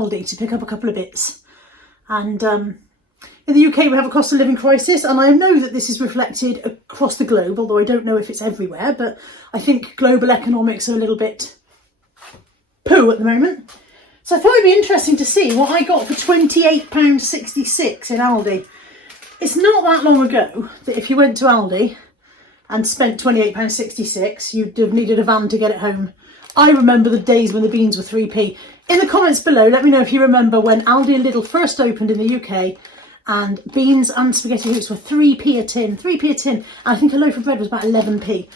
Aldi to pick up a couple of bits. And in the UK we have a cost of living crisis, and I know that this is reflected across the globe, although I don't know if it's everywhere, but I think global economics are a little bit poo at the moment. So I thought it'd be interesting to see what I got for £28.66 in Aldi. It's not that long ago that if you went to Aldi and spent £28.66, you'd have needed a van to get it home. I remember the days when the beans were 3p. In the comments below, let me know if you remember when Aldi and Lidl first opened in the UK and beans and spaghetti hoops were 3p a tin, 3p a tin. And I think a loaf of bread was about 11p.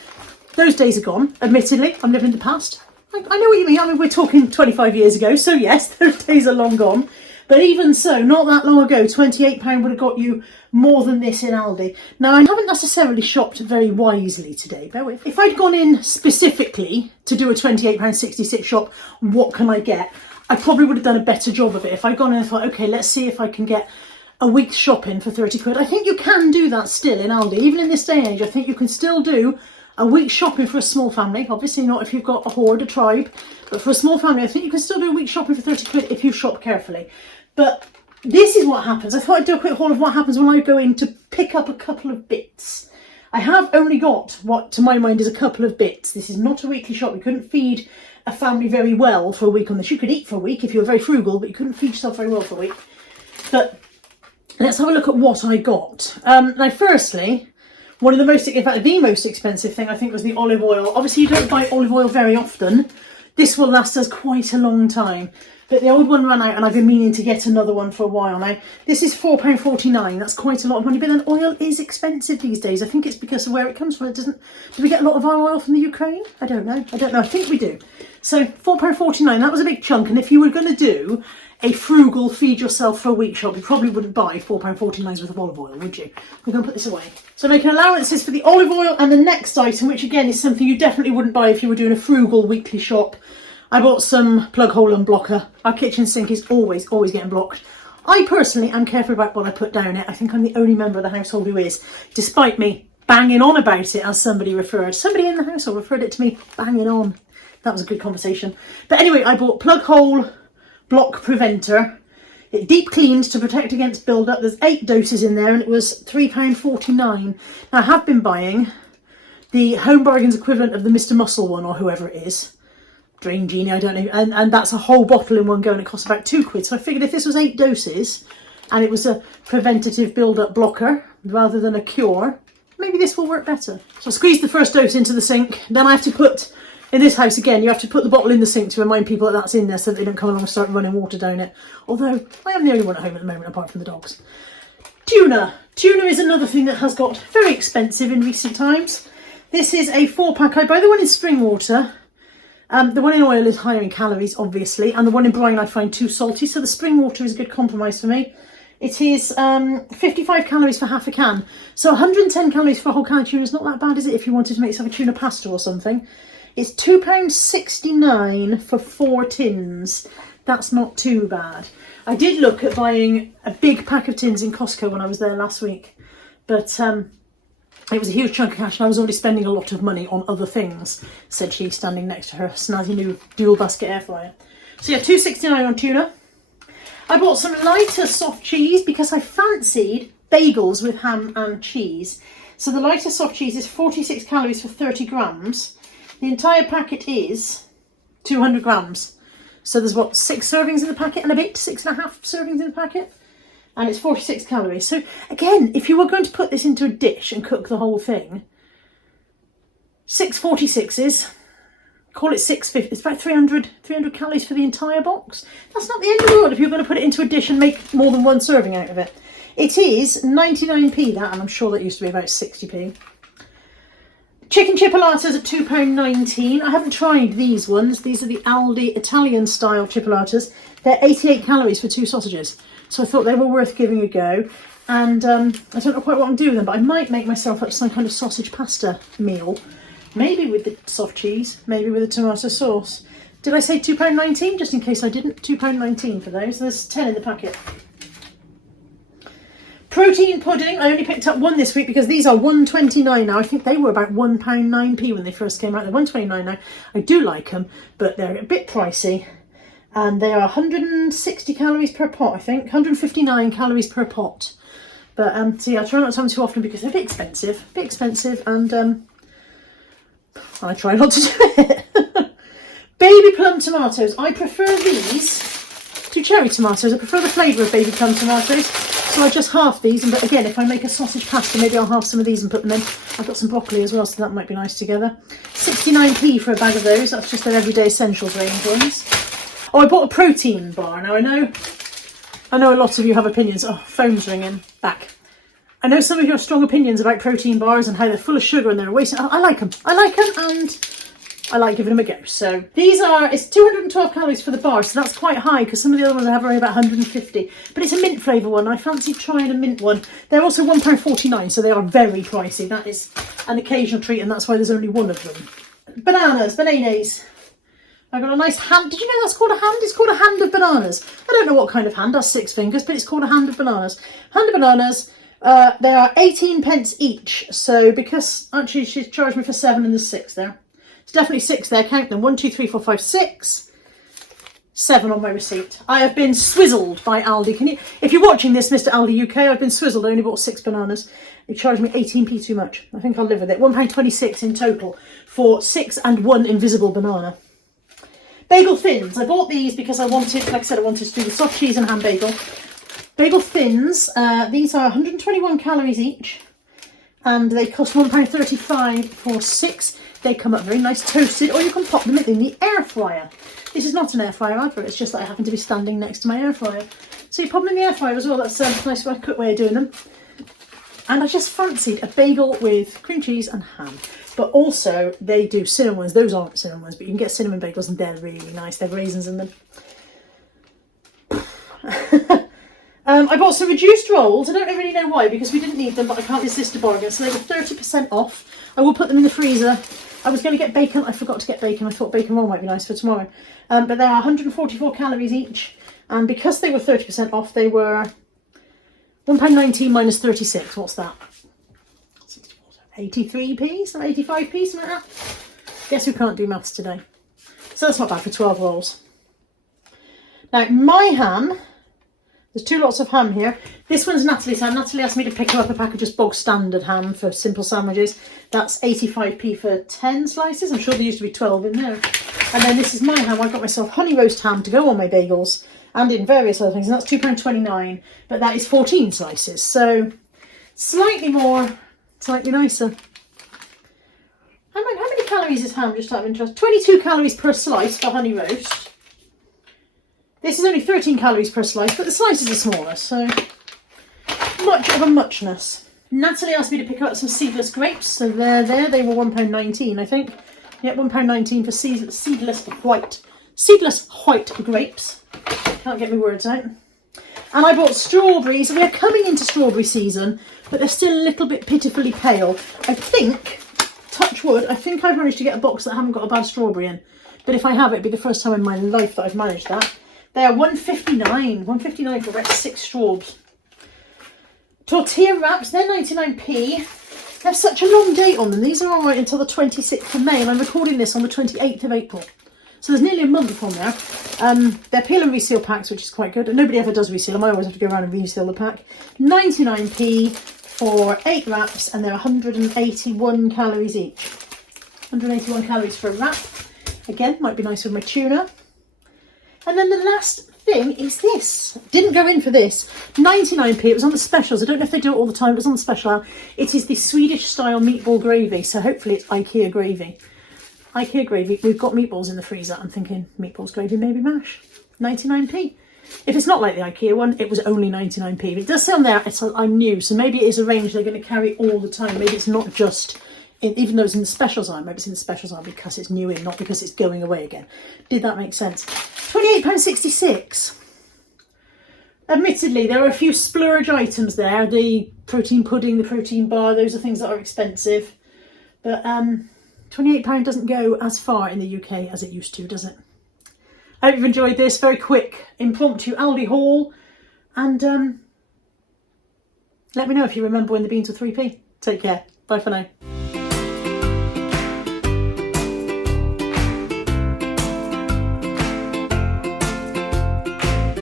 Those days are gone, admittedly. I'm living in the past. I know what you mean. I mean, we're talking 25 years ago, so yes, those days are long gone. But even so, not that long ago, £28 would have got you more than this in Aldi. Now, I haven't necessarily shopped very wisely today, bear with. If I'd gone in specifically to do a £28.66 shop, what can I get? I probably would have done a better job of it. If I'd gone in and thought, okay, let's see if I can get a week's shopping for 30 quid. I think you can do that still in Aldi. Even in this day and age, I think you can still do a week's shopping for a small family. Obviously not if you've got a horde, a tribe, but for a small family, I think you can still do a week's shopping for 30 quid if you shop carefully. But this is what happens. I thought I'd do a quick haul of what happens when I go in to pick up a couple of bits. I have only got what, to my mind, is a couple of bits. This is not a weekly shop. You couldn't feed a family very well for a week on this. You could eat for a week if you were very frugal, but you couldn't feed yourself very well for a week. But let's have a look at what I got. Now, firstly, one of the most, in fact, the most expensive thing I think was the olive oil. Obviously, you don't buy olive oil very often. This will last us quite a long time. But the old one ran out and I've been meaning to get another one for a while now. This is £4.49. That's quite a lot of money. But then oil is expensive these days. I think it's because of where it comes from. It doesn't. Do we get a lot of our oil from the Ukraine? I don't know. I think we do. So £4.49. That was a big chunk. And if you were going to do a frugal feed yourself for a week shop, you probably wouldn't buy £4.49's worth of olive oil, would you? We're going to put this away. So making allowances for the olive oil, and the next item, which again is something you definitely wouldn't buy if you were doing a frugal weekly shop. I bought some plug hole unblocker. Our kitchen sink is always getting blocked. I personally am careful about what I put down it. I think I'm the only member of the household who is, despite me banging on about it, as somebody in the household referred it to me banging on. That was a good conversation. But anyway, I bought plug hole block preventer. It deep cleans to protect against build-up. There's 8 doses in there and it was £3.49. Now, I have been buying the Home Bargains equivalent of the Mr. Muscle one, or whoever it is. Drain Genie, I don't know. And that's a whole bottle in one go and it costs about 2 quid. So I figured if this was 8 doses and it was a preventative build-up blocker rather than a cure, maybe this will work better. So I squeezed the first dose into the sink. Then I have to put, in this house again, you have to put the bottle in the sink to remind people that that's in there so that they don't come along and start running water down it. Although I am the only one at home at the moment apart from the dogs. Tuna. Tuna is another thing that has got very expensive in recent times. This is a 4-pack. I buy the one in spring water. The one in oil is higher in calories, obviously, and the one in brine I find too salty, so the spring water is a good compromise for me. It is 55 calories for half a can, so 110 calories for a whole can of tuna is not that bad, is it, if you wanted to make yourself a tuna pasta or something? It's £2.69 for 4 tins. That's not too bad. I did look at buying a big pack of tins in Costco when I was there last week, but it was a huge chunk of cash and I was already spending a lot of money on other things, said she, standing next to her snazzy new dual basket air fryer. So yeah, £2.69 on tuna. I bought some lighter soft cheese because I fancied bagels with ham and cheese. So the lighter soft cheese is 46 calories for 30 grams. The entire packet is 200 grams. So there's what, 6 servings in the packet and a bit, 6.5 servings in the packet. And it's 46 calories. So again, if you were going to put this into a dish and cook the whole thing, 6 46s, call it 650, it's about 300 calories for the entire box. That's not the end of the world if you're going to put it into a dish and make more than one serving out of it. It is 99p that, and I'm sure that used to be about 60p. Chicken chipolatas at £2.19. I haven't tried these ones. These are the Aldi Italian style chipolatas. They're 88 calories for 2 sausages. So I thought they were worth giving a go. And I don't know quite what I'm doing with them, but I might make myself up some kind of sausage pasta meal. Maybe with the soft cheese, maybe with the tomato sauce. Did I say £2.19? Just in case I didn't. £2.19 for those. There's 10 in the packet. Protein pudding. I only picked up one this week because these are £1.29 now. I think they were about £1.09p when they first came out. They're £1.29 now. I do like them, but they're a bit pricey. And they are 160 calories per pot, I think. 159 calories per pot. But so yeah, I try not to have them too often because they're a bit expensive, and I try not to do it. Baby plum tomatoes. I prefer these to cherry tomatoes. I prefer the flavour of baby plum tomatoes. So I just half these, but again, if I make a sausage pasta, maybe I'll half some of these and put them in. I've got some broccoli as well, so that might be nice together. 69p for a bag of those. That's just their everyday essentials range ones. Oh, I bought a protein bar. Now I know a lot of you have opinions. Oh, phone's ringing. Back. I know some of you have strong opinions about protein bars and how they're full of sugar and they're a waste. I like them. I like them, and I like giving them a go. So these are, it's 212 calories for the bar, so that's quite high because some of the other ones I have are only about 150. But it's a mint flavour one. I fancy trying a mint one. They're also £1.49, so they are very pricey. That is an occasional treat, and that's why there's only one of them. Bananas. I've got a nice hand. Did you know that's called a hand? It's called a hand of bananas. I don't know what kind of hand has 6 fingers, but it's called a hand of bananas. Hand of bananas. They are 18 pence each. So because actually she's charged me for 7 and there's 6 there. It's definitely 6 there. Count them. 1, 2, 3, 4, 5, 6. 7 on my receipt. I have been swizzled by Aldi. Can you? If you're watching this, Mr. Aldi UK, I've been swizzled. I only bought 6 bananas. They charged me 18p too much. I think I'll live with it. £1.26 in total for 6 and 1 invisible banana. Bagel thins. I bought these because I wanted, like I said, I wanted to do the soft cheese and ham bagel. Bagel thins. These are 121 calories each, and they cost £1.35 for 6. They come up very nice toasted, or you can pop them in the air fryer. This is not an air fryer advert, it's just that I happen to be standing next to my air fryer. So you pop them in the air fryer as well. That's a nice quick way of doing them. And I just fancied a bagel with cream cheese and ham. But also they do cinnamon ones. Those aren't cinnamon ones, but you can get cinnamon bagels and they're really nice. They've raisins in them. I bought some reduced rolls. I don't really know why, because we didn't need them, but I can't resist a bargain. So they were 30% off. I will put them in the freezer. I was going to get bacon. I forgot to get bacon. I thought bacon roll might be nice for tomorrow. But they are 144 calories each. And because they were 30% off, they were £1.19 minus 36. What's that? 83p, some 85p, something like that. Guess who can't do maths today? So that's not bad for 12 rolls. Now, my ham, there's 2 lots of ham here. This one's Natalie's ham. Natalie asked me to pick her up a pack of just bog standard ham for simple sandwiches. That's 85p for 10 slices. I'm sure there used to be 12 in there. And then this is my ham. I got myself honey roast ham to go on my bagels and in various other things. And that's £2.29, but that is 14 slices. So slightly more, slightly nicer. How many calories is ham, just out of interest? 22 calories per slice for honey roast. This is only 13 calories per slice, but the slices are smaller, so much of a muchness. Natalie asked me to pick up some seedless grapes, so they're there. They were £1.19, I think. Yeah, £1.19 for seedless white grapes. Can't get my words out. And I bought strawberries. We are coming into strawberry season, but they're still a little bit pitifully pale. I think, touch wood, I think I've managed to get a box that I haven't got a bad strawberry in. But if I have, it'd be the first time in my life that I've managed that. They are £1.59 for about 6 straws. Tortilla wraps, they're 99p. They have such a long date on them. These are all right until the 26th of May, and I'm recording this on the 28th of April. So there's nearly a month on there. They're peel and reseal packs, which is quite good. Nobody ever does reseal them. I always have to go around and reseal the pack. 99p for 8 wraps, and they're 181 calories each. 181 calories for a wrap. Again, might be nice with my tuna. And then the last thing is this. Didn't go in for this. 99p. It was on the specials. I don't know if they do it all the time. It was on the special. It is the Swedish style meatball gravy. So hopefully it's IKEA gravy. IKEA gravy. We've got meatballs in the freezer. I'm thinking meatballs, gravy, maybe mash. 99p. If it's not like the IKEA one, it was only 99p. But it does say on there, I'm new. So maybe it is a range they're going to carry all the time. Maybe it's not just... even though it's in the specials aisle, maybe it's in the specials aisle because it's new in, not because it's going away again. Did that make sense? £28.66. Admittedly, there are a few splurge items there. The protein pudding, the protein bar, those are things that are expensive. But £28 doesn't go as far in the UK as it used to, does it? I hope you've enjoyed this very quick, impromptu Aldi haul. And let me know if you remember when the beans were 3p. Take care. Bye for now.